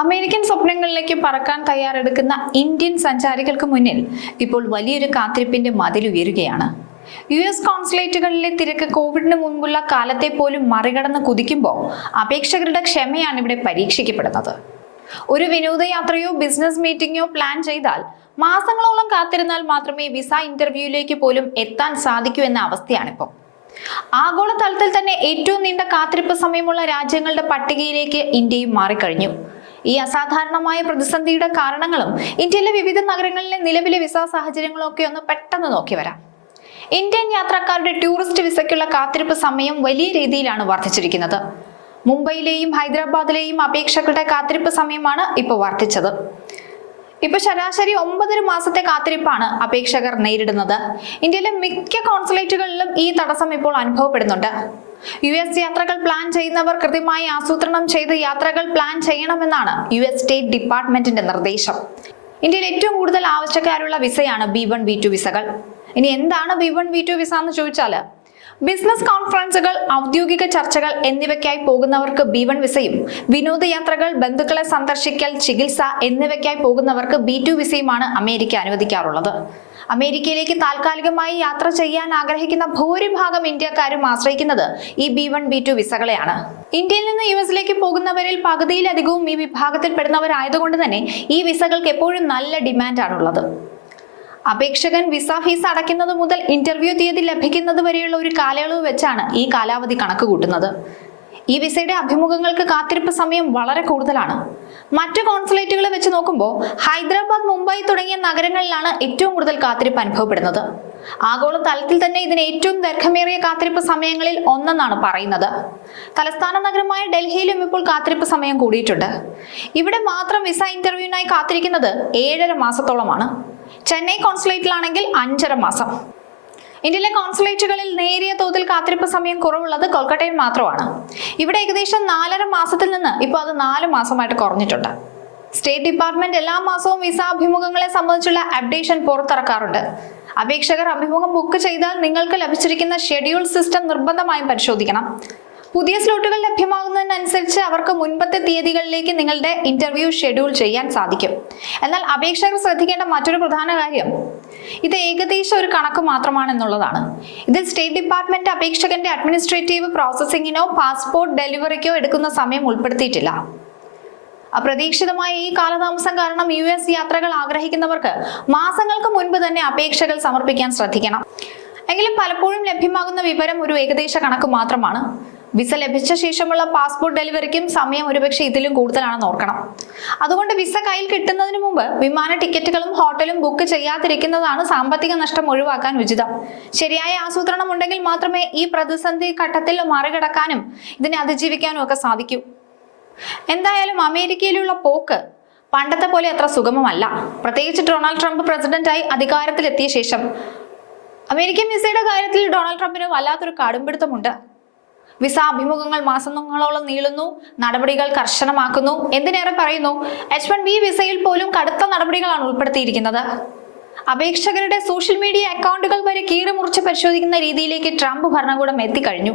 American സ്വപ്നങ്ങളിലേക്ക് പറക്കാൻ തയ്യാറെടുക്കുന്ന Indian സഞ്ചാരികൾക്ക് മുന്നിൽ ഇപ്പോൾ വലിയൊരു കാത്തിരിപ്പിന്റെ മതിലുയരുകയാണ്. US കോൺസുലേറ്റുകളിലെ തിരക്ക് കോവിഡിന് മുൻപുള്ള കാലത്തെ പോലും മറികടന്ന് കുതിക്കുമ്പോൾ അപേക്ഷകരുടെ ക്ഷമയാണ് ഇവിടെ പരീക്ഷിക്കപ്പെടുന്നത്. ഒരു വിനോദയാത്രയോ ബിസിനസ് മീറ്റിംഗോ പ്ലാൻ ചെയ്താൽ മാസങ്ങളോളം കാത്തിരുന്നാൽ മാത്രമേ വിസ ഇന്റർവ്യൂയിലേക്ക് പോലും എത്താൻ സാധിക്കൂ എന്ന അവസ്ഥയാണിപ്പോൾ. ആഗോളതലത്തിൽ തന്നെ ഏറ്റവും നീണ്ട കാത്തിരിപ്പ് സമയമുള്ള രാജ്യങ്ങളുടെ പട്ടികയിലേക്ക് ഇന്ത്യയും മാറിക്കഴിഞ്ഞു. ഈ അസാധാരണമായ പ്രതിസന്ധിയുടെ കാരണങ്ങളും ഇന്ത്യയിലെ വിവിധ നഗരങ്ങളിലെ നിലവിലെ വിസ സാഹചര്യങ്ങളും ഒക്കെ ഒന്ന് പെട്ടെന്ന് നോക്കി വരാം. ഇന്ത്യൻ യാത്രക്കാരുടെ ടൂറിസ്റ്റ് വിസയ്ക്കുള്ള കാത്തിരിപ്പ് സമയം വലിയ രീതിയിലാണ് വർദ്ധിച്ചിരിക്കുന്നത്. മുംബൈയിലെയും ഹൈദരാബാദിലെയും അപേക്ഷകരുടെ കാത്തിരിപ്പ് സമയമാണ് ഇപ്പോൾ വർദ്ധിച്ചത്. ഇപ്പൊ ശരാശരി 9 മാസത്തെ കാത്തിരിപ്പാണ് അപേക്ഷകർ നേരിടുന്നത്. ഇന്ത്യയിലെ മിക്ക കോൺസുലേറ്റുകളിലും ഈ തടസ്സം ഇപ്പോൾ അനുഭവപ്പെടുന്നുണ്ട്. US യാത്രകൾ പ്ലാൻ ചെയ്യുന്നവർ കൃത്യമായി ആസൂത്രണം ചെയ്ത് യാത്രകൾ പ്ലാൻ ചെയ്യണമെന്നാണ് US സ്റ്റേറ്റ് ഡിപ്പാർട്ട്മെന്റിന്റെ നിർദ്ദേശം. ഇന്ത്യയിൽ ഏറ്റവും കൂടുതൽ ആവശ്യക്കാരുള്ള വിസയാണ് B1 B2 വിസകൾ. ഇനി എന്താണ് B1 B2 വിസ എന്ന് ചോദിച്ചാൽ, ബിസിനസ് കോൺഫറൻസുകൾ, ഔദ്യോഗിക ചർച്ചകൾ എന്നിവയ്ക്കായി പോകുന്നവർക്ക് B1 വിസയും, വിനോദയാത്രകൾ, ബന്ധുക്കളെ സന്ദർശിക്കൽ, ചികിത്സ എന്നിവയ്ക്കായി പോകുന്നവർക്ക് B2 വിസയുമാണ് അമേരിക്ക അനുവദിക്കാറുള്ളത്. അമേരിക്കയിലേക്ക് താൽക്കാലികമായി യാത്ര ചെയ്യാൻ ആഗ്രഹിക്കുന്ന ഭൂരിഭാഗം ഇന്ത്യക്കാരും ആശ്രയിക്കുന്നത് ഈ B1 B2 വിസകളെയാണ്. ഇന്ത്യയിൽ നിന്ന് US പോകുന്നവരിൽ പകുതിയിലധികവും ഈ വിഭാഗത്തിൽപ്പെടുന്നവരായതുകൊണ്ട് തന്നെ ഈ വിസകൾക്ക് എപ്പോഴും നല്ല ഡിമാൻഡാണുള്ളത്. അപേക്ഷകൻ വിസ ഫീസ് അടയ്ക്കുന്നത് മുതൽ ഇന്റർവ്യൂ തീയതി ലഭിക്കുന്നത് വരെയുള്ള ഒരു കാലയളവ് വെച്ചാണ് ഈ കാലാവധി കണക്ക് കൂട്ടുന്നത്. ഈ വിസയുടെ അഭിമുഖങ്ങൾക്ക് കാത്തിരിപ്പ് സമയം വളരെ കൂടുതലാണ്. മറ്റു കോൺസുലേറ്റുകളെ വെച്ച് നോക്കുമ്പോൾ ഹൈദരാബാദ്, മുംബൈ തുടങ്ങിയ നഗരങ്ങളിലാണ് ഏറ്റവും കൂടുതൽ കാത്തിരിപ്പ് അനുഭവപ്പെടുന്നത്. ആഗോള തലത്തിൽ തന്നെ ഇതിന് ഏറ്റവും ദൈർഘ്യമേറിയ കാത്തിരിപ്പ് സമയങ്ങളിൽ ഒന്നെന്നാണ് പറയുന്നത്. തലസ്ഥാന നഗരമായ ഡൽഹിയിലും ഇപ്പോൾ കാത്തിരിപ്പ് സമയം കൂടിയിട്ടുണ്ട്. ഇവിടെ മാത്രം വിസ ഇന്റർവ്യൂവിനായി കാത്തിരിക്കുന്നത് 7.5 മാസത്തോളമാണ്. ചെന്നൈ കോൺസുലേറ്റിലാണെങ്കിൽ 5.5 മാസം. ഇന്ത്യയിലെ കോൺസുലേറ്റുകളിൽ നേരിയ തോതിൽ കാത്തിരിപ്പ് സമയം കുറവുള്ളത് കൊൽക്കത്തയിൽ മാത്രമാണ്. ഇവിടെ ഏകദേശം 4.5 മാസത്തിൽ നിന്ന് ഇപ്പോൾ അത് 4 മാസമായിട്ട് കുറഞ്ഞിട്ടുണ്ട്. സ്റ്റേറ്റ് ഡിപ്പാർട്ട്മെന്റ് എല്ലാ മാസവും വിസ അഭിമുഖങ്ങളെ സംബന്ധിച്ചുള്ള അപ്ഡേഷൻ പുറത്തിറക്കാറുണ്ട്. അപേക്ഷകർ അഭിമുഖം ബുക്ക് ചെയ്താൽ നിങ്ങൾക്ക് ലഭിച്ചിരിക്കുന്ന ഷെഡ്യൂൾ സിസ്റ്റം നിർബന്ധമായും പരിശോധിക്കണം. പുതിയ സ്ലോട്ടുകൾ ലഭ്യമാകുന്നതിനനുസരിച്ച് അവർക്ക് മുൻപത്തെ തീയതികളിലേക്ക് നിങ്ങളുടെ ഇന്റർവ്യൂ ഷെഡ്യൂൾ ചെയ്യാൻ സാധിക്കും. എന്നാൽ അപേക്ഷകർ ശ്രദ്ധിക്കേണ്ട മറ്റൊരു പ്രധാന കാര്യം, ഇത് ഏകദേശം ഒരു കണക്ക് മാത്രമാണെന്നുള്ളതാണ്. ഇതിൽ സ്റ്റേറ്റ് ഡിപ്പാർട്ട്മെന്റ് അപേക്ഷകന്റെ അഡ്മിനിസ്ട്രേറ്റീവ് പ്രോസസ്സിങ്ങിനോ പാസ്പോർട്ട് ഡെലിവറിക്കോ എടുക്കുന്ന സമയം ഉൾപ്പെടുത്തിയിട്ടില്ല. അപ്രതീക്ഷിതമായ ഈ കാലതാമസം കാരണം US യാത്രകൾ ആഗ്രഹിക്കുന്നവർക്ക് മാസങ്ങൾക്ക് മുൻപ് തന്നെ അപേക്ഷകൾ സമർപ്പിക്കാൻ ശ്രദ്ധിക്കണം. എങ്കിലും പലപ്പോഴും ലഭ്യമാകുന്ന വിവരം ഒരു ഏകദേശ കണക്ക് മാത്രമാണ്. വിസ ലഭിച്ച ശേഷമുള്ള പാസ്പോർട്ട് ഡെലിവറിക്കും സമയം ഒരുപക്ഷെ ഇതിലും കൂടുതലാണെന്ന് ഓർക്കണം. അതുകൊണ്ട് വിസ കയ്യിൽ കിട്ടുന്നതിന് മുമ്പ് വിമാന ടിക്കറ്റുകളും ഹോട്ടലും ബുക്ക് ചെയ്യാതിരിക്കുന്നതാണ് സാമ്പത്തിക നഷ്ടം ഒഴിവാക്കാൻ ഉചിതം. ശരിയായ ആസൂത്രണം ഉണ്ടെങ്കിൽ മാത്രമേ ഈ പ്രതിസന്ധി ഘട്ടത്തിൽ മറികടക്കാനും ഇതിനെ അതിജീവിക്കാനും ഒക്കെ സാധിക്കൂ. എന്തായാലും അമേരിക്കയിലുള്ള പോക്ക് പണ്ടത്തെ പോലെ അത്ര സുഗമമല്ല. പ്രത്യേകിച്ച് ഡൊണാൾഡ് ട്രംപ് പ്രസിഡന്റായി അധികാരത്തിലെത്തിയ ശേഷം അമേരിക്കൻ വിസയുടെ കാര്യത്തിൽ ഡൊണാൾഡ് ട്രംപിന് വല്ലാത്തൊരു കടുംപിടുത്തമുണ്ട്. വിസ അഭിമുഖങ്ങൾ മാസങ്ങളോളം നീളുന്നു, നടപടികൾ കർശനമാക്കുന്നു. എന്തിനേറെ പറയുന്നു, H1B വിസയിൽ പോലും കടുത്ത നടപടികളാണ് ഉൾപ്പെടുത്തിയിരിക്കുന്നത്. അപേക്ഷകരുടെ സോഷ്യൽ മീഡിയ അക്കൗണ്ടുകൾ വരെ കീറി മുറിച്ച് പരിശോധിക്കുന്ന രീതിയിലേക്ക് ട്രംപ് ഭരണകൂടം എത്തിക്കഴിഞ്ഞു.